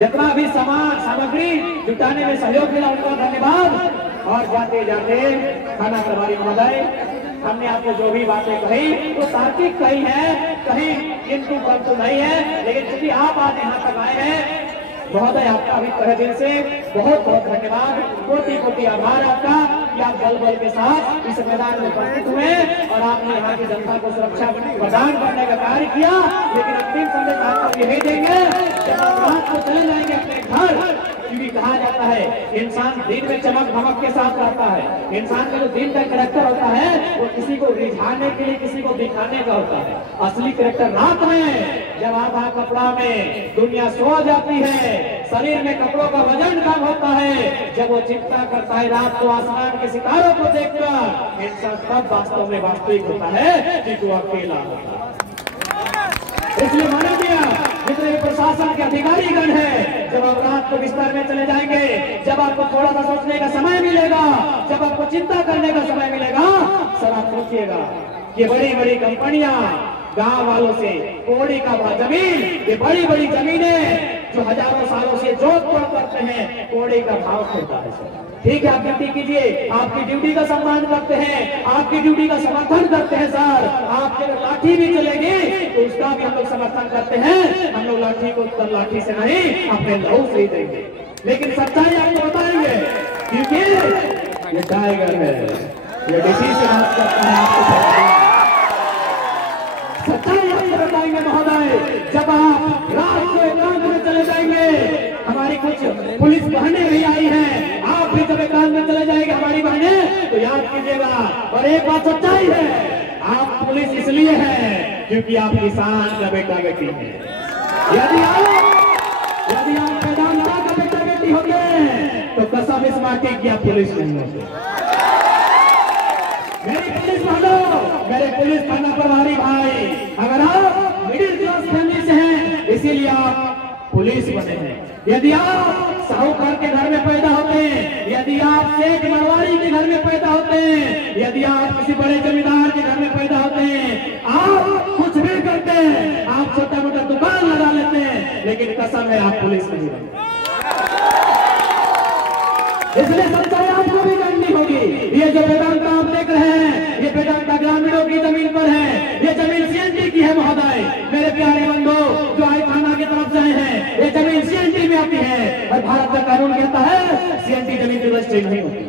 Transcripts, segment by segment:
जितना भी सामान सामग्री जुटाने में सहयोग मिला उनका धन्यवाद। और जाते जाते थाना प्रभारी महोदय, हमने आपको जो भी बातें कही वो तार्किक कही है, कहीं किंतु परंतु नहीं है, लेकिन क्योंकि आप आज यहाँ तक आए हैं महोदय, आपका भी तहे दिल से बहुत बहुत धन्यवाद, कोटि कोटि आभार आपका कि आप बल बल के साथ इस मैदान में उपस्थित हुए और आपने यहाँ की जनता को सुरक्षा प्रदान करने का कार्य किया। लेकिन अंतिम संदेश आपको यही देंगे जब आप रात को चले जाएंगे अपने घर, क्योंकि कहा जाता है इंसान दिन में चमक धमक के साथ रहता है, इंसान का जो दिन का कैरेक्टर होता है वो किसी को रिझाने के लिए, किसी को दिखाने का होता है। असली कैरेक्टर रात में, जब आधा कपड़ा में दुनिया सो जाती है, शरीर में कपड़ों का वजन कम होता है, जब वो चिंता करता है रात को आसमान के सितारों को देखकर, इंसान तब वास्तव में वास्तविक होता है कि वो अकेला होता है। इसलिए माना गया जितने भी प्रशासन के अधिकारी गण है, जब आप रात को बिस्तर में चले जाएंगे, जब आपको थोड़ा सा सोचने का समय मिलेगा, जब आपको चिंता करने का समय मिलेगा, सर आप सोचिएगा कि बड़ी बड़ी कंपनियां गांव वालों से कोड़ी का जमीन, ये बड़ी बड़ी जमीनें जो हजारों सालों से जोत तोड़ करते हैं, कोड़ी का भाव होता है सर। ठीक है, आप ड्यूटी कीजिए, आपकी ड्यूटी का सम्मान करते हैं, आपकी ड्यूटी का समर्थन करते हैं सर। आपके लाठी भी चलेगी तो उसका भी हम लोग समर्थन करते हैं, हम लोग लाठी को तो लाठी से नहीं अपने लहू से ही देंगे। लेकिन सच्चाई आपको बताएंगे, क्योंकि ये टाइगर है, ये डीसी से बात करता है, आपको सच्चाई आपको बताएंगे महोदय। जब आप रात को एकांत में चले जाएंगे, हमारी कुछ पुलिस बहनें भी आई हैं, आप भी जब एकांत में चले जाएंगे हमारी बहनें, तो याद कीजिएगा। और एक बात सच्चाई है, आप पुलिस इसलिए है क्योंकि आप किसान का बेटा बेटी है। यदि आप वेदांता का बेटा बेटी होते तो कसम इस माटी की आप पुलिस नहीं होते। मेरी पुलिस वालों, मेरे पुलिस थाना प्रभारी भाई, अगर आप मिडिल क्लास फैमिली से हैं इसीलिए आप पुलिस बने हैं। यदि आप साहूकार के घर में पैदा होते हैं, यदि आप सेठ मरवाड़ी के घर में पैदा होते हैं, यदि आप किसी बड़े जमींदार के घर में पैदा होते हैं, आप कुछ भी करते हैं, आप छोटा मोटा दुकान लगा लेते हैं, लेकिन कसम है आप पुलिस नहीं बनते। इसलिए सच्चाई आपको भी करनी होगी। ये जो वेदांता आप देख रहे हैं, ये वेदांता ग्रामीणों की जमीन पर है, ये जमीन सीएनटी की है महोदय। मेरे प्यारे बंधु जो आई थाना की तरफ से हैं, ये जमीन सीएनटी में आती है और भारत का कानून कहता है सीएनटी जमीन की रजिस्ट्री नहीं होती।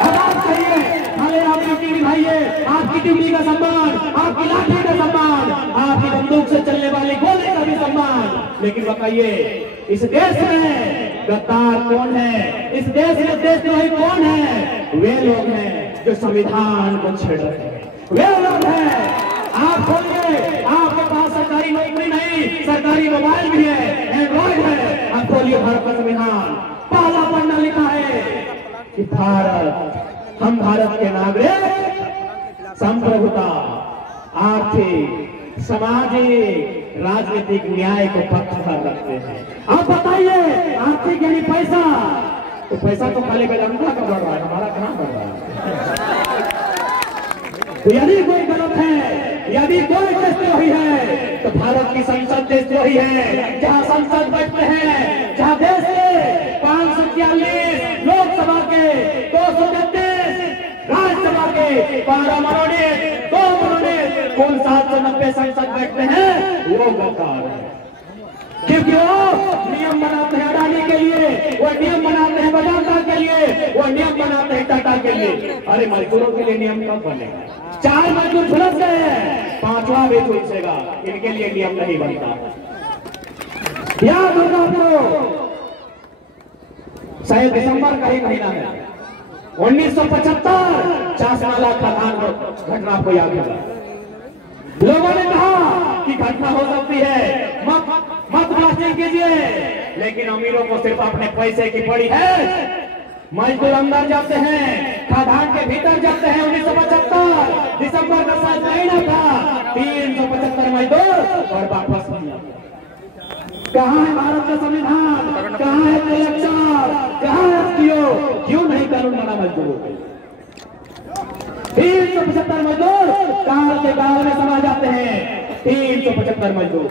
अब आप कहिए, भले आप ड्यूटी निभाइए, आपकी ड्यूटी का सम्मान, आपकी लाठी का सम्मान, आपकी बंदूक से चलने वाली गोली का भी सम्मान, लेकिन बताइए इस देश में गद्दार कौन है? इस देश में देशद्रोही कौन है? वे लोग हैं जो संविधान को छेड़ रहे हैं, वे लोग हैं। आप खोलिए, आपके पास सरकारी नौकरी नहीं, सरकारी मोबाइल भी है, एंड्रॉइड है, आप खोलिए भारत का संविधान, पहला पन्ना लिखा है कि भारत, हम भारत के नागरिक संप्रभुता, आर्थिक, सामाजिक, राजनीतिक न्याय को पक्ष पर रखते हैं। आप बताइए, आर्थिक यानी पैसा, तो पैसा तो खाली वेदांता का बढ़ रहा है, हमारा कहां बढ़ रहा है? तो यदि कोई गलत है, यदि कोई देशद्रोही है, तो भारत की संसद देशद्रोही है। जहां संसद बैठते हैं, जहां देश के 543 लोकसभा के 233 राज्यसभा के 12 मनोनीत, 2 मनोनीत, कुल 790 संसद बैठते हैं, वो गद्दार है। क्योंकि वो नियम बनाते हैं अडानी के लिए, वो नियम बनाते हैं वेदांता के लिए, वो नियम बनाते हैं टाटा के लिए। अरे मजदूरों के लिए नियम कब बनेगा? 4 मजदूर झुलस गए, 5वां भी झुलसेगा, इनके लिए नियम नहीं बनता। याद होगा आपको, शायद दिसंबर का ही महीना है, 1975 चासमाला खदान घटना को याद होगा। लोगों ने कहा कि घटना हो सकती है, मत ब्लास्टिंग कीजिए, लेकिन अमीरों को सिर्फ अपने पैसे की पड़ी है। मजदूर अंदर जाते हैं, खदान के भीतर जाते हैं। 1975 दिसंबर का 7 महीना था, 375 मजदूर और वापस नहीं आते। कहाँ है भारत का संविधान? कहाँ है इलेक्शन? कहाँ है एसपीओ? क्यों नहीं कानून बना मजदूरों के? 375 मजदूर काल के काल में समा जाते हैं। 375 मजदूर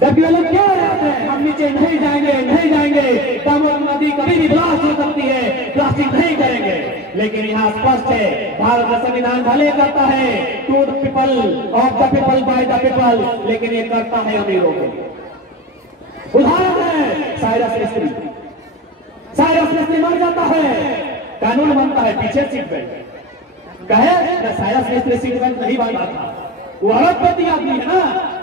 जबकि वो लोग क्या रहते हैं, हम नीचे नहीं जाएंगे, नहीं जाएंगे, दामोदर नदी कभी भी ब्लास्ट हो सकती है, प्लास्टिक नहीं करेंगे। लेकिन यहाँ स्पष्ट है, भारत का संविधान भले करता है to the people, of the people, by the people, लेकिन ये करता है अमीरों के लिए। उदाहरण है साइरस मिस्त्री। साइरस मिस्त्री मर जाता है, कानून बनता है पीछे सीट बेल्ट। कहे साइरस मिस्त्री सीट बेल्ट नहीं बांधा था, वो अरबपति आदमी है ना,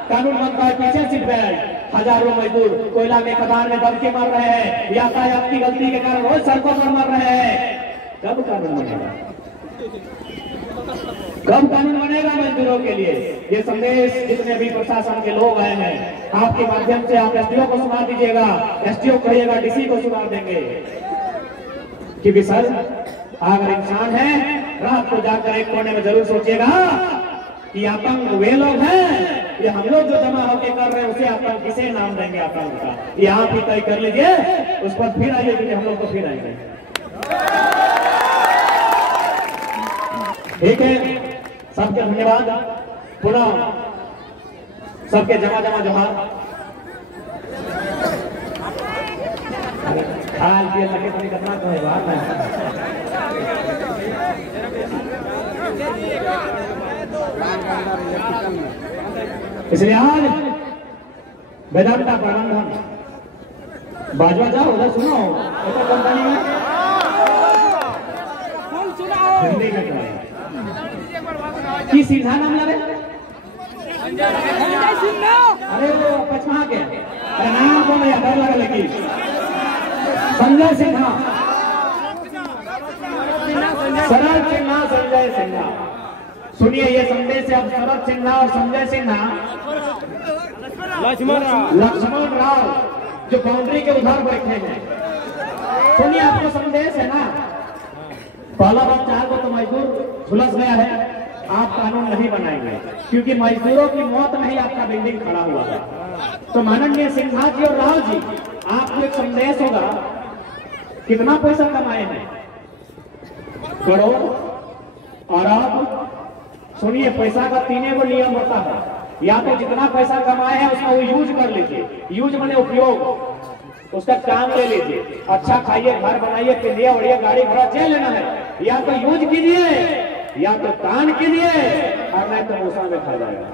कानून बनता है पीछे सीट बेल्ट। हजारों मजदूर कोयला में खदान में दब के मर रहे हैं, यातायात की गलती के कारण रोज सड़कों पर मर रहे हैं। कब कानून बनेगा? कब कानून बनेगा मजदूरों के लिए? ये संदेश जितने भी प्रशासन के लोग आए हैं, आपके माध्यम से आप एसडीओ को सुना दीजिएगा, एसडीओ कहिएगा डीसी को सुना देंगे कि सर अगर इंसान है, रात को जाकर एक कोने में जरूर सोचिएगा कि आतंक वे लोग हैं, ये हम लोग जो जमा होकर कर रहे हैं उसे आतंक किसे नाम देंगे आतंक का, ये आप ही तय कर लीजिए। उस पर फिर आइए कि हम लोग तो फिर आएंगे। ठीक है, सबके धन्यवाद, पुनः सबके जमा जोहार। हाल के लगे तो कितना तो है बात है। इसलिए आज वेदांता प्रबंधन बाजवा जाओ, उधर सुनो कंपनी में हिंदी में की सीधा नाम लगे, अरे वो पचमा के नाम को मैं डर लगा लगी, संजय सिन्हा, शरद सिन्हा, संजय सिन्हा। सुनिए ये संदेश है, अब शरद सिन्हा और संजय सिन्हा, लक्ष्मण राव जो बाउंड्री के उधर बैठे हैं, सुनिए आपको संदेश है ना। पहला बात, 4 को तो मजदूर झुलस गया है, आप कानून नहीं बनाएंगे क्योंकि मजदूरों की मौत में ही आपका बिल्डिंग खड़ा हुआ है। तो माननीय सिन्हा जी और राव जी, आपको एक संदेश होगा, कितना पैसा कमाए हैं, करोड़ अरब। सुनिए, पैसा का 3 गो नियम होता है, या तो जितना पैसा कमाए हैं उसका वो यूज कर लीजिए, यूज माने उपयोग, उसका काम ले लीजिए, अच्छा खाइए, घर बनाइए, पिंडिया बढ़िया, गाड़ी घोड़ा जे लेना है, या तो यूज कीजिए या तो दान कीजिए, और नहीं तो मूसा में खा जाएगा।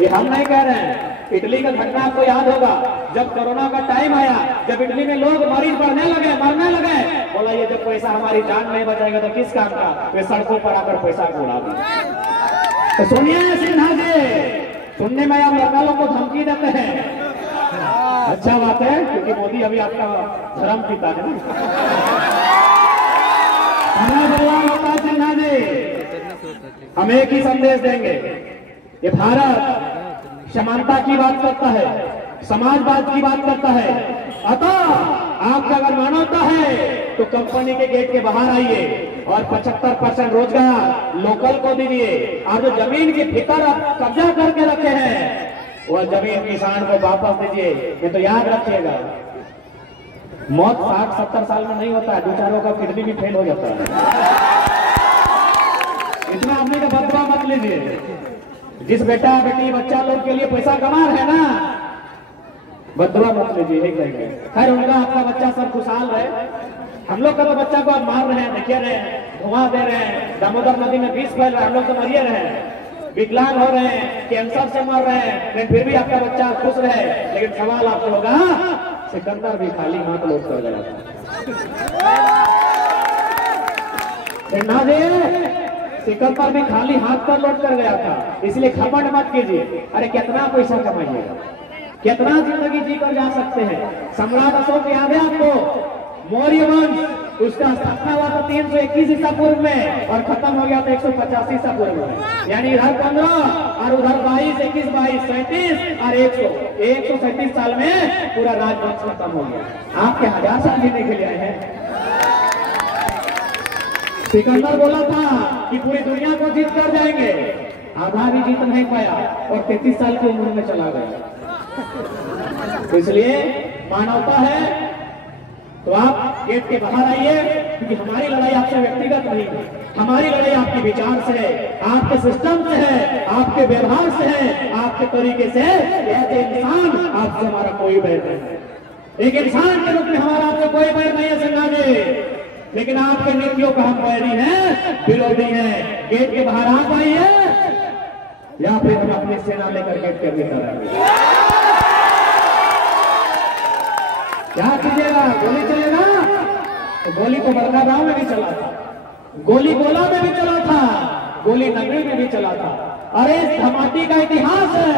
ये हम नहीं कह रहे हैं। इटली का घटना आपको याद होगा, जब कोरोना का टाइम आया, जब इटली में लोग मरीज बढ़ने लगे, मरने लगे, बोला ये जब पैसा हमारी जान नहीं बचाएगा तो किस काम का, वे सड़कों पर आकर पैसा को उड़ा दिया। तो सुनिए सिन्हा जी, सुनने में आप लड़का को धमकी देते हैं, अच्छा बात है क्योंकि मोदी अभी आपका धर्म पिता है ना। सिन्हा जी, हम एक ही संदेश देंगे, ये भारत समानता की बात करता है, समाजवाद की बात करता है। अतः आपका अगर मानवता है तो कंपनी के गेट के बाहर आइए और 75% रोजगार लोकल को दीजिए, और जो जमीन के भीतर आप कब्जा करके रखे हैं वह जमीन किसान को वापस दीजिए। ये तो याद रखिएगा, मौत 60-70 साल में नहीं होता है, 2-4 का किडनी भी फेल हो जाता है। इतना आदमी का बदला मत लीजिए। जिस बेटा बेटी बच्चा लोग के लिए पैसा कमा रहे हैं ना, बदला मत लीजिए, एक रहेंगे। खैर उनका आपका बच्चा सब खुशहाल रहे। हम लोग का तो बच्चा को आप मार रहे हैं, देखिए रहे हैं, धुआं दे रहे हैं, दामोदर नदी में विष फैल रहा है, हम लोग तो मरिए रहे हैं, विकलांग हो रहे हैं, कैंसर से मर रहे हैं, लेकिन फिर भी आपका बच्चा खुश रहे। लेकिन सवाल आपसे होगा, सिकंदर भी खाली हाथ लौट कर गया था, सिकंदर भी खाली हाथ पर लौट कर गया था। इसलिए घमंड मत कीजिए। अरे कितना पैसा कमाइएगा, कितना जिंदगी जी कर जा सकते हैं। सम्राट अशोक याद है आपको, मौर्य वंश, उसका स्थापना हुआ था 321 ईसा पूर्व में और खत्म हो गया था 185 ईसा पूर्व में। यानी इधर 15 और उधर 22, 21, 22, 37 और 137 साल में पूरा राजवंश खत्म हो गया। आपके 1000 साल जीने के लिए आए हैं। सिकंदर बोला था कि पूरी दुनिया को जीत कर जाएंगे, आधा भी जीत नहीं पाया और 33 साल की उम्र में चला गया। इसलिए मानवता है तो आप गेट के बाहर आइए, क्योंकि हमारी लड़ाई आपसे व्यक्तिगत नहीं है, हमारी लड़ाई आपके विचार से है, आपके सिस्टम से है, आपके व्यवहार से है, आपके तरीके से। ऐसे इंसान आपसे हमारा कोई बैर नहीं है, एक इंसान के रूप में हमारा आपसे कोई बैर नहीं है सिन्हा जी, लेकिन आपके नीतियों का हम बैरी हैं, विरोधी हैं। गेट के बाहर आ पाइए या फिर हम अपनी सेना लेकर गेट के भीतर आएंगे। क्या कीजिएगा? गोली चलेगा तो गोली तो बड़का गांव में भी चला था, गोली गोला में भी चला था, गोली नगरी में भी चला था। अरे इस धमाटी का इतिहास है,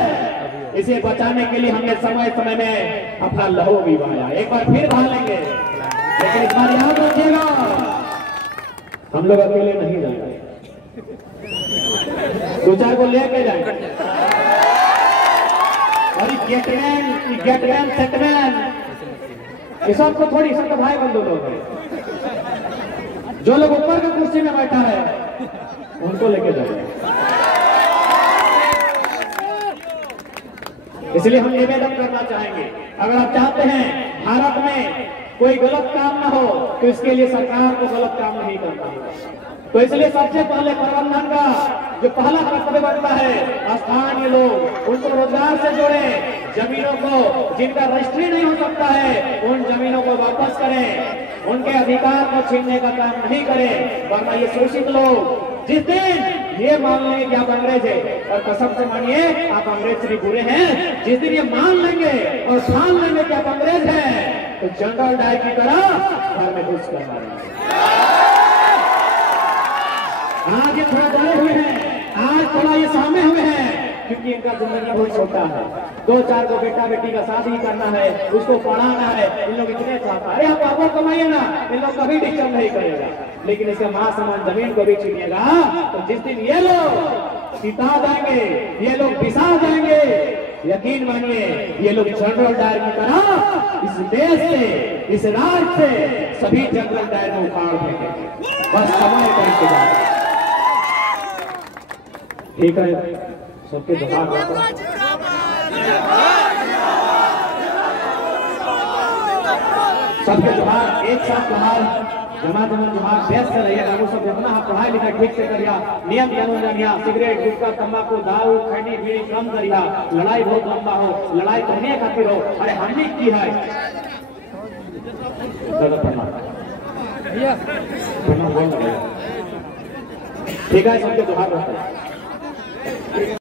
इसे बचाने के लिए हमने समय समय में अपना लहू भी बहाया। एक बार फिर बहा लेंगे, लेकिन इस बार याद रखिएगा हम लोग अकेले नहीं जाएंगे, दो चार को लेके जाएंगे। और गेटमैन सेटमैन ये सब तो थोड़ी, सब तो भाई बंधु लोग हैं। जो लोग ऊपर की कुर्सी में बैठा है उनको लेके जाएंगे। इसलिए हम निवेदन करना चाहेंगे, अगर आप चाहते हैं भारत में कोई गलत काम न हो तो इसके लिए सरकार को गलत काम नहीं करना होगा। तो इसलिए सबसे पहले प्रबंधन का जो पहला कर्तव्य बनता है, स्थानीय लोग उनको रोजगार से जोड़े, जमीनों को जिनका रजिस्ट्री नहीं हो सकता है उन जमीनों को वापस करें, उनके अधिकार को छीनने का काम नहीं करें। वरना ये शोषित लोग जिस दिन ये मान लेंगे कि आप अंग्रेज है, और कसम से मानिए आप अंग्रेज से बुरे हैं, जिस दिन ये मान लेंगे और ठान लेंगे कि आप अंग्रेज हैं तो जनरल डायर की तरह घर में घुस कर मारेंगे। आज ये थोड़ा डरे हुए हैं, आज थोड़ा ये सहमे हुए हैं, क्योंकि इनका जिंदगी बहुत छोटा है। 2-4 को बेटा बेटी का शादी करना है, उसको पढ़ाना है, इन लोग इतने चाहता है। अरे आप आपको कमाइए ना, इन लोग कभी डिस्टर्ब नहीं करेगा। लेकिन इसके मां समान जमीन को भी छीनिएगा तो जिस दिन ये लोग सिता जाएंगे, ये लोग पिसा जाएंगे, यकीन मानिए ये लोग जनरल डायर की तरह इस देश से, इस राज्य से सभी जनरल डायर को उखाड़ देंगे। बस समय का इंतजार। ठीक है, सबके जोहार, सबके जोहार, एक साथ जोहार, जमा जोहार। व्यस्त रहिएगा, वो सब जितना आप पढ़ाई लिखाई ठीक से करिया, नियम कानून जानिया, सिगरेट गुटखा तंबाकू दारू खैनी बीड़ी कम करिया। लड़ाई बहुत लंबा हो, लड़ाई करने खातिर हो। अरे हमने की है ठीक है, सबके जोहार रहता है।